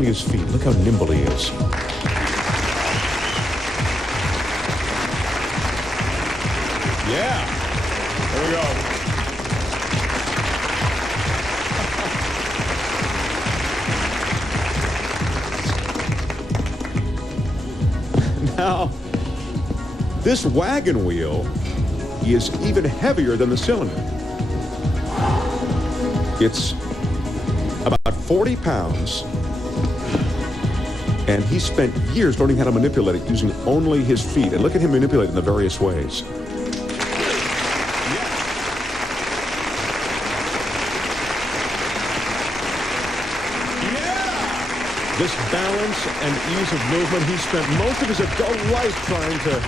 His feet. Look how nimble he is. Yeah. There we go. Now, this wagon wheel is even heavier than the cylinder. It's about 40 pounds. And he spent years learning how to manipulate it using only his feet. And look at him manipulate it in the various ways. This balance and ease of movement, he spent most of his adult life trying to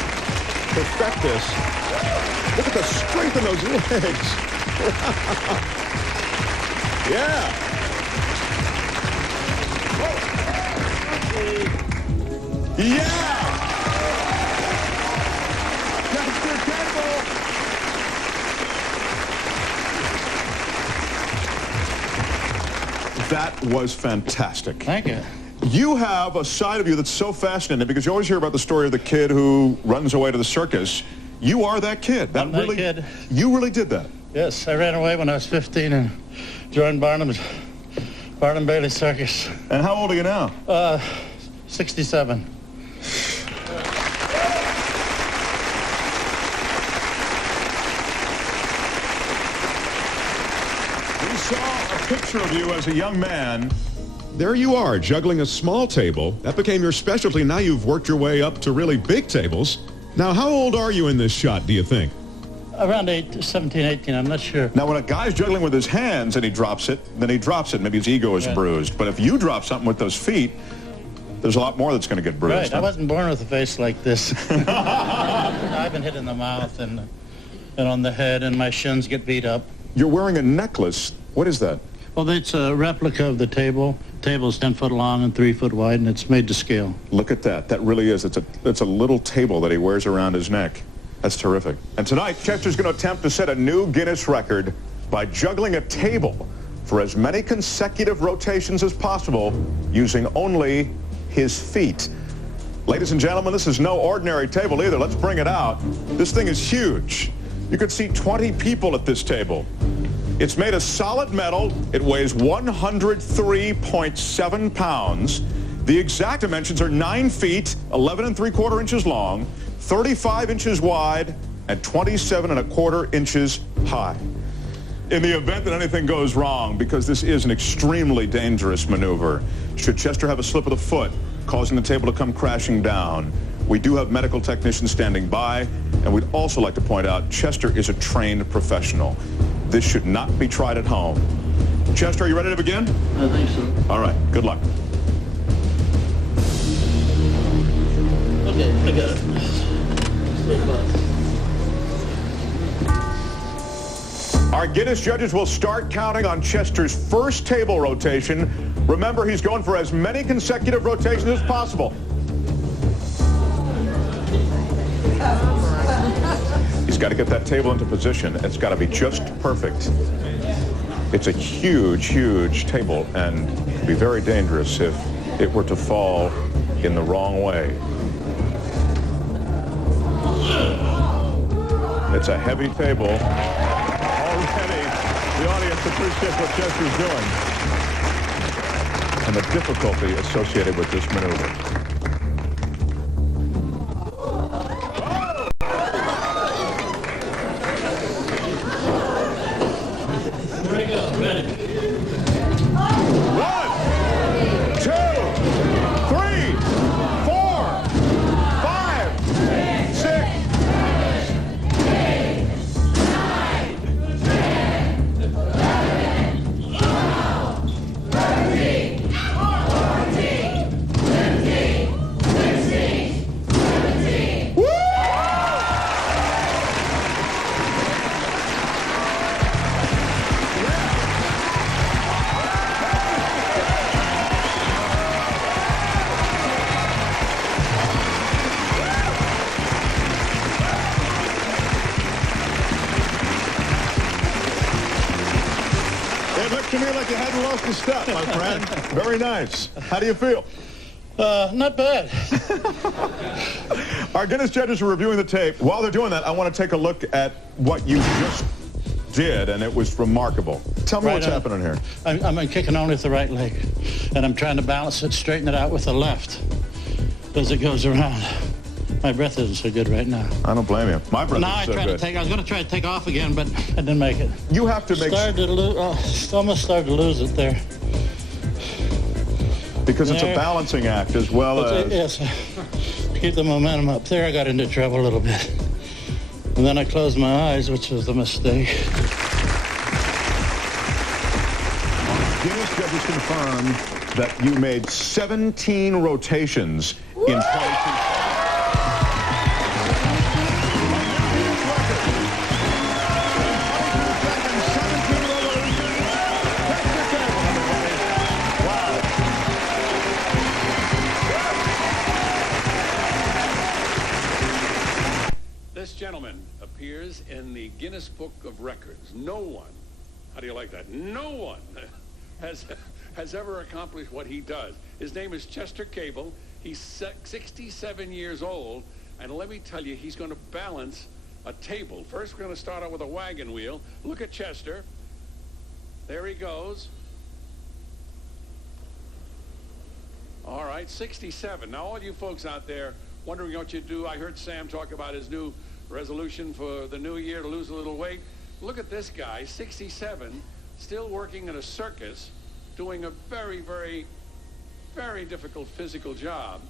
perfect this. Look at the strength in those legs. Yeah. Yeah. Dr. Campbell. That was fantastic. Thank you. You have a side of you that's so fascinating because you always hear about the story of the kid who runs away to the circus. You are that kid. I'm that kid. You really did that. Yes, I ran away when I was 15 and joined Barnum Bailey Circus. And how old are you now? 67. We saw a picture of you as a young man. There you are, juggling a small table. That became your specialty. Now you've worked your way up to really big tables. Now, how old are you in this shot, do you think? Around 17, 18, I'm not sure. Now, when a guy's juggling with his hands and he drops it, then he drops it. Maybe his ego is bruised. But if you drop something with those feet, there's a lot more that's going to get bruised. Right, I wasn't born with a face like this. I've been hit in the mouth and on the head, and my shins get beat up. You're wearing a necklace. What is that? Well, it's a replica of the table. The table's 10 foot long and 3 foot wide, and it's made to scale. Look at that. That really is. It's a little table that he wears around his neck. That's terrific. And tonight, Chester's going to attempt to set a new Guinness record by juggling a table for as many consecutive rotations as possible using only his feet. Ladies and gentlemen, this is no ordinary table either. Let's bring it out. This thing is huge. You could seat 20 people at this table. It's made of solid metal. It weighs 103.7 pounds. The exact dimensions are 9 feet, 11 3/4 inches long, 35 inches wide, and 27 1/4 inches high. In the event that anything goes wrong, because this is an extremely dangerous maneuver, should Chester have a slip of the foot, causing the table to come crashing down, we do have medical technicians standing by, and we'd also like to point out Chester is a trained professional. This should not be tried at home. Chester, are you ready to begin? I think so. All right, good luck. Okay, I got it. Stay close. Our Guinness judges will start counting on Chester's first table rotation. Remember, he's going for as many consecutive rotations as possible. He's got to get that table into position. It's got to be just perfect. It's a huge, huge table, and it could be very dangerous if it were to fall in the wrong way. It's a heavy table. Already, the audience appreciates what Chester's doing and the difficulty associated with this maneuver. Here we go. Ready. 1, 2, 3, 4, 5, 6. It looked to me like you hadn't lost a step, my friend. Very nice. How do you feel? Not bad. Our Guinness judges are reviewing the tape. While they're doing that, I want to take a look at what you just did, and it was remarkable. Tell me what's happening here. I'm kicking only with the right leg, and I'm trying to balance it, straighten it out with the left as it goes around. My breath isn't so good right now. I don't blame you. My breath is so good. I was going to try to take off again, but I didn't make it. You have to make... Almost started to lose it there. Because it's a balancing act as well as... Yes. To keep the momentum up. There I got into trouble a little bit. And then I closed my eyes, which was a mistake. Guinness judges confirmed that you made 17 rotations in 22 seconds. This gentleman appears in the Guinness Book of Records. No one, how do you like that? No one has ever accomplished what he does. His name is Chester Cable. He's 67 years old, and let me tell you, he's going to balance a table. First, we're going to start out with a wagon wheel. Look at Chester. There he goes. All right, 67. Now, all you folks out there wondering what you do, I heard Sam talk about his new resolution for the new year to lose a little weight. Look at this guy, 67, still working in a circus, doing a very, very, very difficult physical job.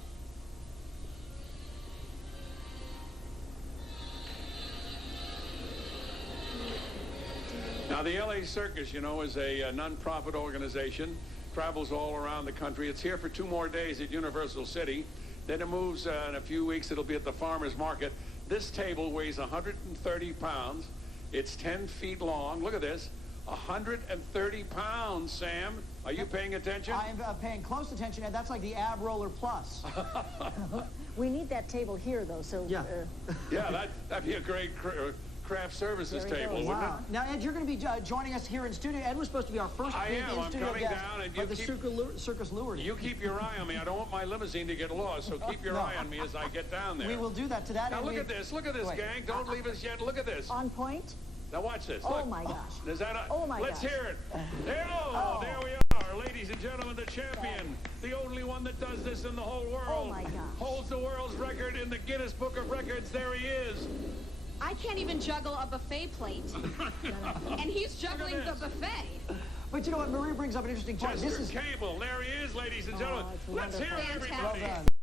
Now, the LA Circus, you know, is a non-profit organization, travels all around the country. It's here for 2 more days at Universal City. Then it moves in a few weeks. It'll be at the farmer's market. This table weighs 130 pounds. It's 10 feet long. Look at this. 130 pounds, Sam. Are you paying attention? I'm paying close attention, and that's like the Ab Roller Plus. We need that table here, though, so... Yeah. Yeah, that'd be a great craft services There he table, goes. wouldn't Wow. Now, Ed, you're going to be joining us here in studio. Ed was supposed to be our first I big am. I'm in-studio coming guest down, and of you the Circus Lured. it? You keep your eye on me. I don't want my limousine to get lost, so keep your eye on me as I get down there. We will do that to that Now, end. look at this. Look at this, Wait. gang. Don't leave us yet. Look at this. On point? Now, watch this. Oh, Look. my gosh. Is that a, Oh, my Let's gosh. hear it. There, Oh. there we are. Ladies and gentlemen, the champion. The only one that does this in the whole world. Oh, my gosh. Holds the world's record in the Guinness Book of Records. There he is. I can't even juggle a buffet plate. And he's juggling the this. buffet. But you know what? Marie brings up an interesting point. Chester This is Cable. There he is, ladies and gentlemen. it's Let's hear it, wonderful. everybody. well done.